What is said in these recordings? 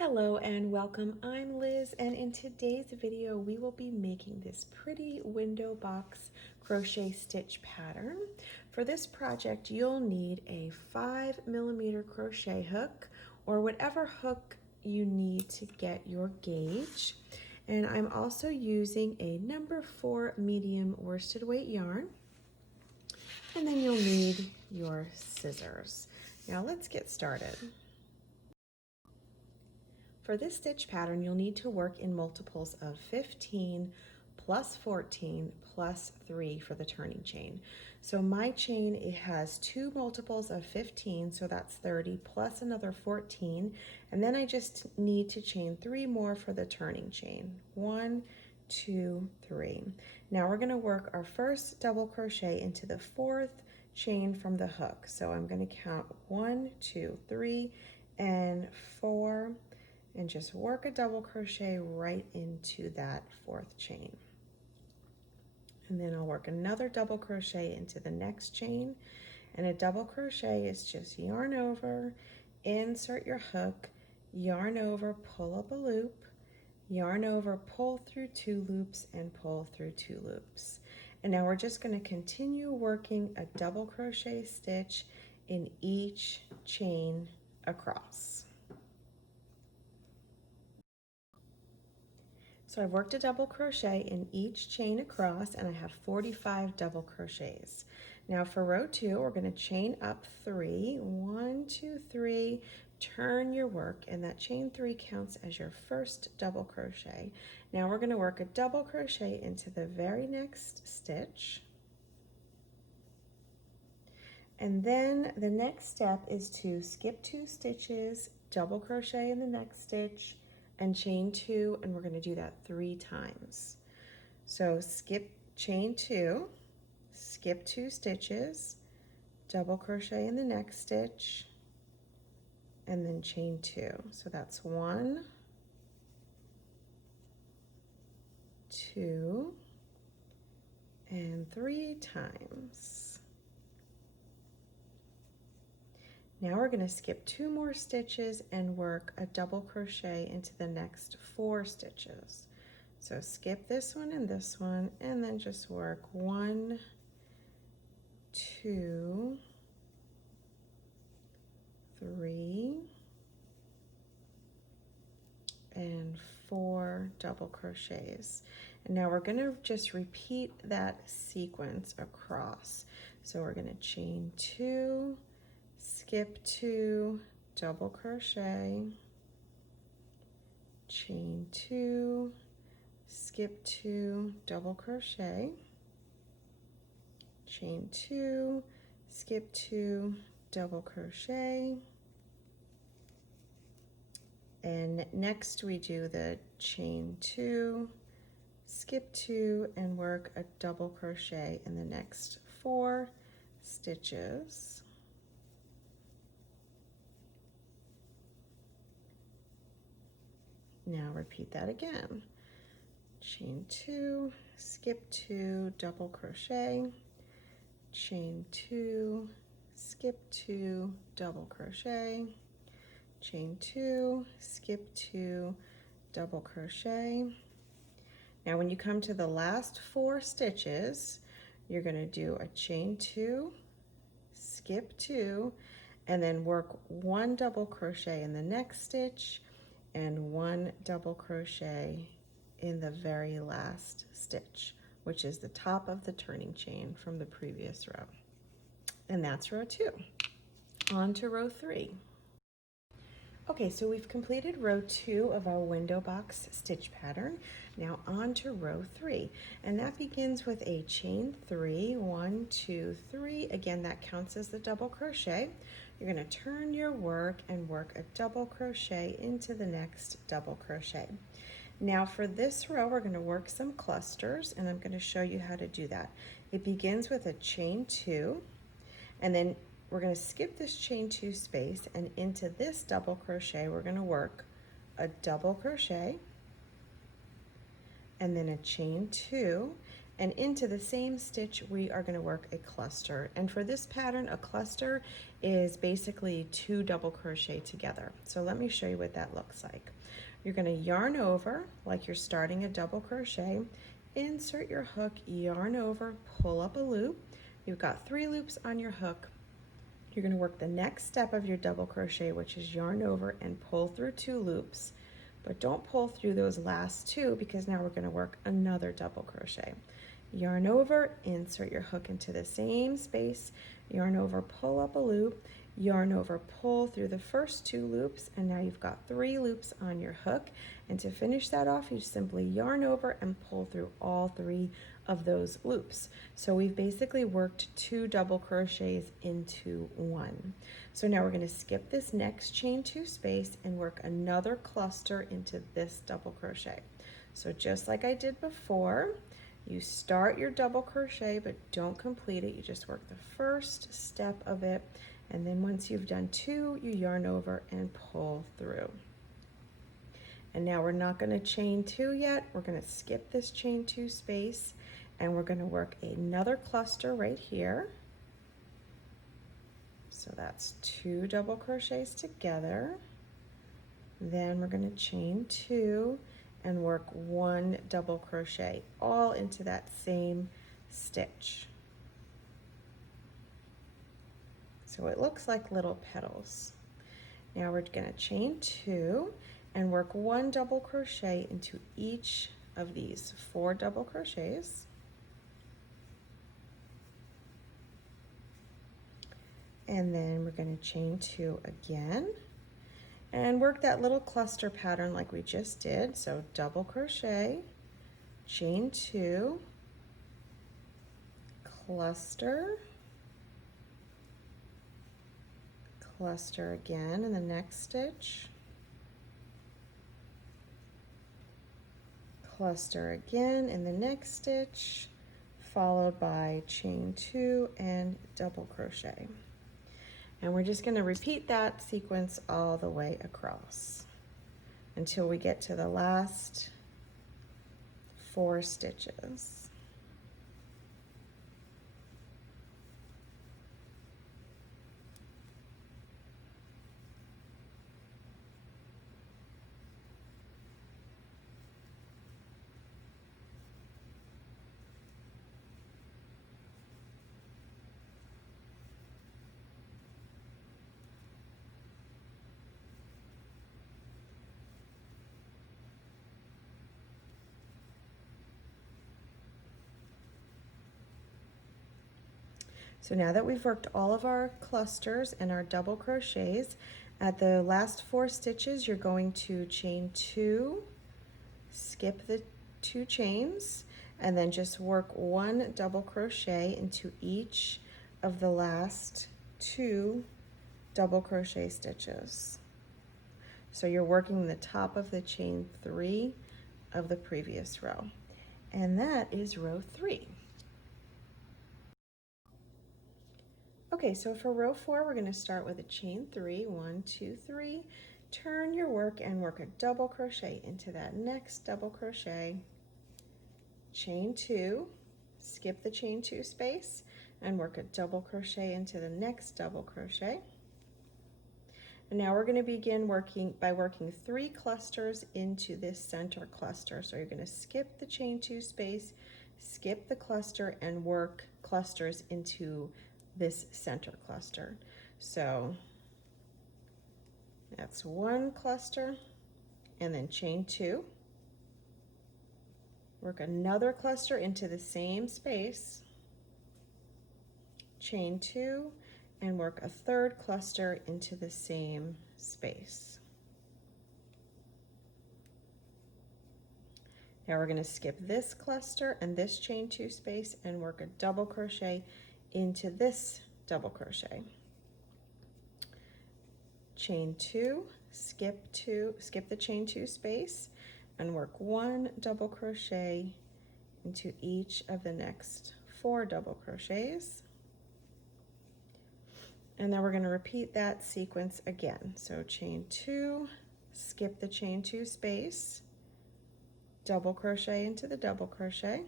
Hello and welcome. I'm Liz, and in today's video we will be making this pretty window box crochet stitch pattern. For this project you'll need a 5mm crochet hook or whatever hook you need to get your gauge. And I'm also using a number 4 medium worsted weight yarn. And then you'll need your scissors. Now let's get started. For this stitch pattern, you'll need to work in multiples of 15 plus 14 plus 3 for the turning chain. So my chain, it has 2 multiples of 15, so that's 30, plus another 14, and then I just need to chain 3 more for the turning chain. 1, 2, 3. Now we're going to work our first double crochet into the 4th chain from the hook. So I'm going to count 1, 2, 3, and 4. And just work a double crochet right into that 4th chain. And then I'll work another double crochet into the next chain. And a double crochet is just yarn over, insert your hook, yarn over, pull up a loop, yarn over, pull through 2 loops, and pull through 2 loops. And now we're just going to continue working a double crochet stitch in each chain across. So I've worked a double crochet in each chain across, and I have 45 double crochets. Now for row 2, we're going to chain up 3, 1, 2, 3, turn your work, and that chain 3 counts as your first double crochet. Now we're going to work a double crochet into the very next stitch. And then the next step is to skip 2 stitches, double crochet in the next stitch, and chain 2, and we're going to do that 3 times. So skip, chain 2, skip 2 stitches, double crochet in the next stitch, and then chain 2. So that's 1, 2, and 3 times. Now we're going to skip 2 more stitches and work a double crochet into the next 4 stitches. So skip this one, and then just work 1, 2, 3, and 4 double crochets. And now we're going to just repeat that sequence across. So we're going to chain 2, skip 2, double crochet, chain 2, skip 2, double crochet, chain 2, skip 2, double crochet, and next we do the chain 2, skip 2, and work a double crochet in the next 4 stitches. Now repeat that again. Chain 2, skip 2, double crochet, chain 2, skip 2, double crochet, chain 2, skip 2, double crochet. Now when you come to the last 4 stitches, you're going to do a chain 2, skip 2, and then work 1 double crochet in the next stitch, and 1 double crochet in the very last stitch, which is the top of the turning chain from the previous row. And that's row 2. On to row 3. Okay, so we've completed row 2 of our window box stitch pattern. Now on to row 3, and that begins with a chain 3, 1, 2, 3. Again, that counts as the double crochet. You're going to turn your work and work a double crochet into the next double crochet. Now for this row, we're going to work some clusters, and I'm going to show you how to do that. It begins with a chain 2, and then we're going to skip this chain 2 space, and into this double crochet we're going to work a double crochet, and then a chain 2, and into the same stitch we are going to work a cluster. And for this pattern, a cluster is basically 2 double crochet together. So let me show you what that looks like. You're going to yarn over like you're starting a double crochet, insert your hook, yarn over, pull up a loop. You've got 3 loops on your hook. You're going to work the next step of your double crochet, which is yarn over and pull through 2 loops, but don't pull through those last 2 because now we're going to work another double crochet. Yarn over, insert your hook into the same space, yarn over, pull up a loop, yarn over, pull through the first 2 loops, and now you've got 3 loops on your hook. And to finish that off, you simply yarn over and pull through all 3 of those loops. So we've basically worked 2 double crochets into 1. So now we're going to skip this next chain 2 space and work another cluster into this double crochet. So just like I did before, you start your double crochet but don't complete it. You just work the first step of it, and then once you've done 2, you yarn over and pull through. And now we're not going to chain 2 yet. We're going to skip this chain 2 space and we're going to work another cluster right here. So that's 2 double crochets together. Then we're going to chain 2 and work 1 double crochet all into that same stitch. So it looks like little petals. Now we're going to chain 2 and work 1 double crochet into each of these 4 double crochets. And then we're going to chain 2 again and work that little cluster pattern like we just did. So double crochet, chain 2, cluster, cluster again in the next stitch, cluster again in the next stitch, followed by chain 2 and double crochet. And we're just going to repeat that sequence all the way across until we get to the last 4 stitches. So now that we've worked all of our clusters and our double crochets, at the last 4 stitches, you're going to chain 2, skip the 2 chains, and then just work 1 double crochet into each of the last 2 double crochet stitches. So you're working the top of the chain 3 of the previous row. And that is row 3. Okay, so for row 4, we're going to start with a chain 3, 1, 2, 3. Turn your work and work a double crochet into that next double crochet, chain 2, skip the chain 2 space, and work a double crochet into the next double crochet. And now we're going to begin working 3 clusters into this center cluster. So you're going to skip the chain 2 space, skip the cluster, and work clusters into this center cluster. So that's 1 cluster and then chain 2, work another cluster into the same space, chain 2, and work a 3rd cluster into the same space. Now we're going to skip this cluster and this chain 2 space and work a double crochet into this double crochet. Chain 2, skip the chain 2 space and work 1 double crochet into each of the next 4 double crochets. And then we're going to repeat that sequence again. So chain 2, skip the chain 2 space, double crochet into the double crochet,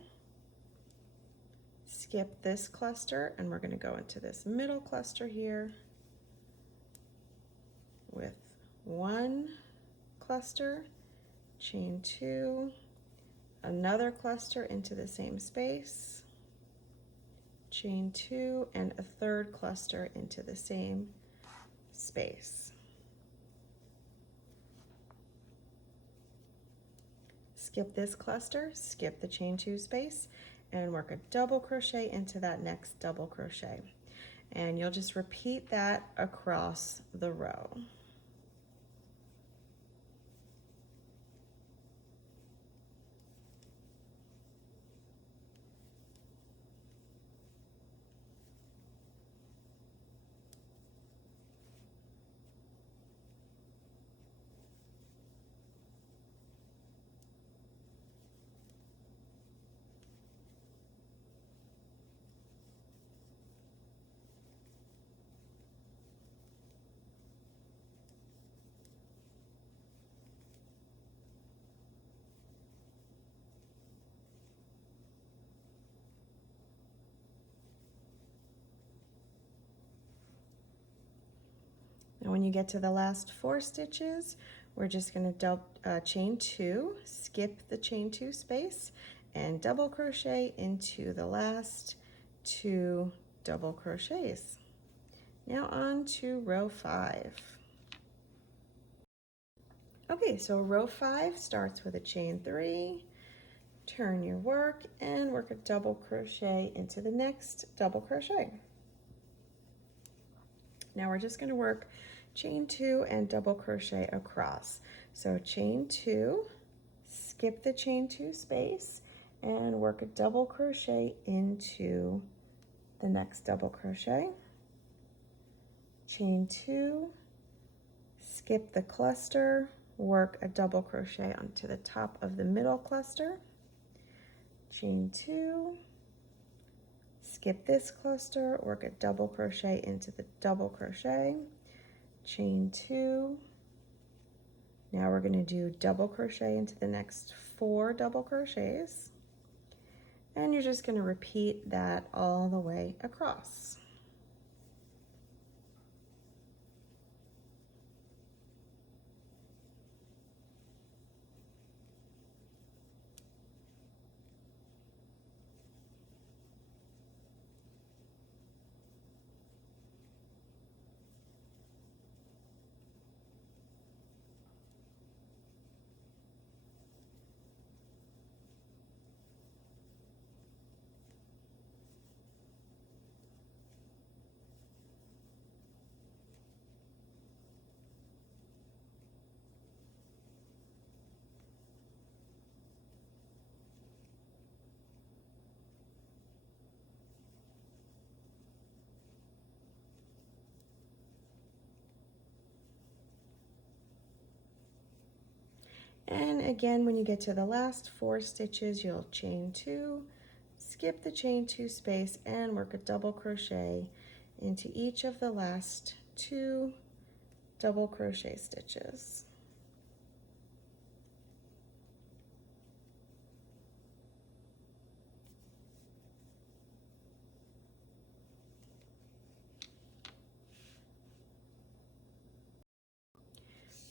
skip this cluster, and we're going to go into this middle cluster here with one cluster, chain two, another cluster into the same space, chain two, and a third cluster into the same space. Skip this cluster, skip the chain two space, and work a double crochet into that next double crochet. And you'll just repeat that across the row. Now when you get to the last 4 stitches, we're just going to chain 2, skip the chain 2 space, and double crochet into the last 2 double crochets. Now on to row 5. Okay, so row 5 starts with a chain 3, turn your work, and work a double crochet into the next double crochet. Now we're just going to work chain 2 and double crochet across. So chain 2, skip the chain 2 space, and work a double crochet into the next double crochet. Chain 2, skip the cluster, work a double crochet onto the top of the middle cluster. Chain 2, skip this cluster, work a double crochet into the double crochet. Chain 2. Now we're going to do double crochet into the next 4 double crochets, and you're just going to repeat that all the way across. And again, when you get to the last 4 stitches, you'll chain 2, skip the chain 2 space, and work a double crochet into each of the last 2 double crochet stitches.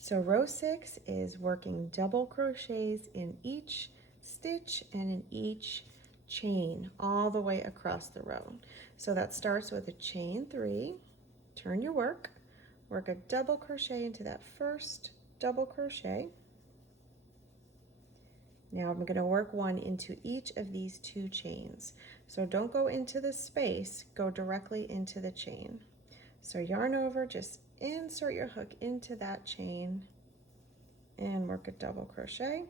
So row 6 is working double crochets in each stitch and in each chain all the way across the row. So that starts with a chain 3, turn your work, work a double crochet into that first double crochet. Now I'm going to work one into each of these 2 chains. So don't go into the space, go directly into the chain. So yarn over, just insert your hook into that chain and work a double crochet.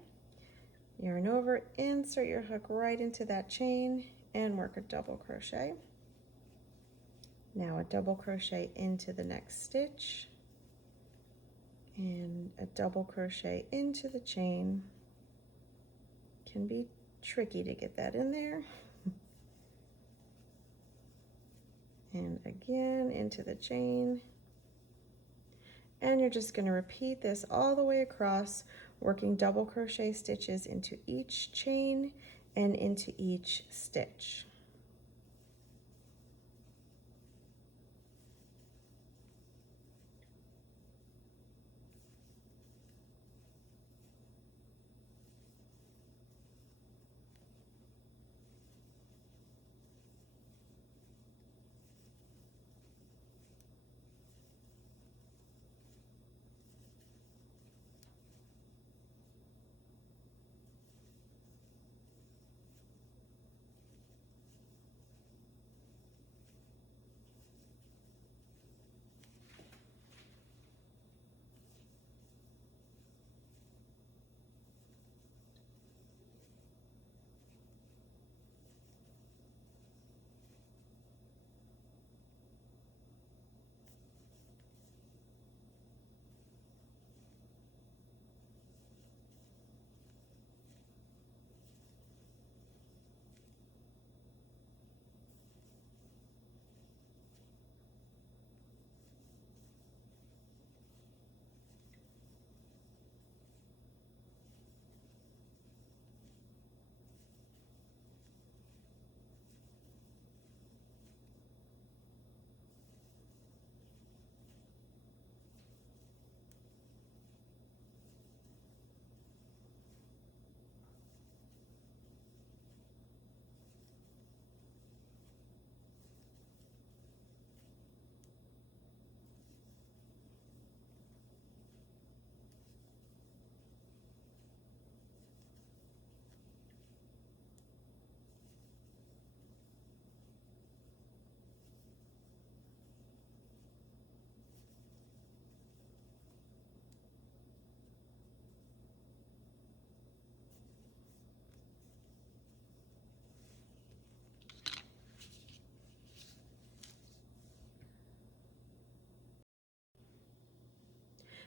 Yarn over, insert your hook right into that chain and work a double crochet. Now a double crochet into the next stitch and a double crochet into the chain. Can be tricky to get that in there. And again into the chain. And you're just going to repeat this all the way across, working double crochet stitches into each chain and into each stitch.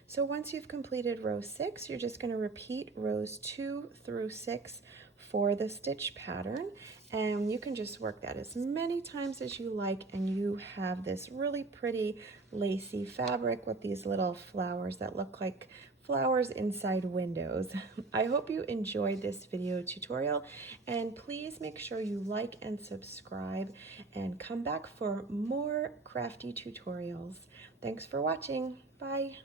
So once you've completed row 6, you're just going to repeat rows 2 through 6 for the stitch pattern, and you can just work that as many times as you like, and you have this really pretty lacy fabric with these little flowers that look like flowers inside windows. I hope you enjoyed this video tutorial, and please make sure you like and subscribe and come back for more crafty tutorials. Thanks for watching. Bye.